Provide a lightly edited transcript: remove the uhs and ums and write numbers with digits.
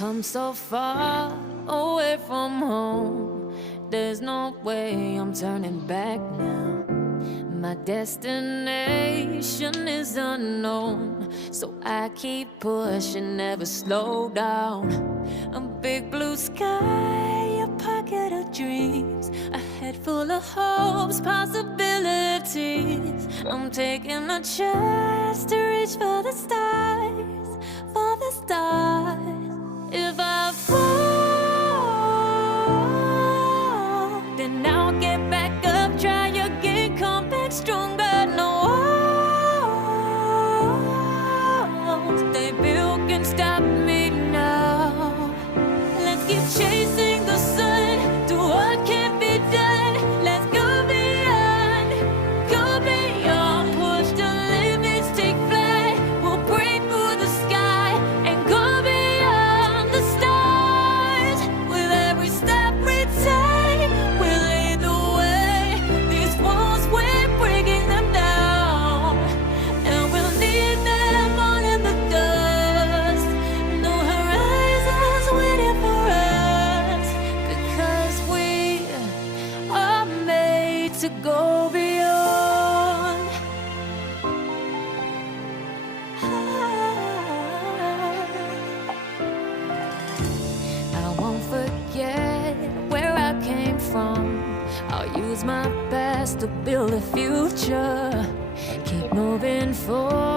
come so far away from home. There's no way I'm turning back now. My destination is unknown, so I keep pushing, never slow down. A big blue sky, a pocket of dreams, a head full of hopes, possibilities. I'm taking a chance to reach for the stars, for the stars. If I fall, then I'll get back up, try again, come back stronger. No walls they built can stop me now. Let's keep chasing the sun to what can't be done. Let's go beyond, push the limits, take flight. We'll break through the sky and go beyond the stars. With every step we take, we'll lead the way. These walls, we're breaking them down, and we'll need them all in the dust. No horizons waiting for us, because we are made to go beyond. I won't forget where I came from. I'll use my best to build a future. Keep moving forward.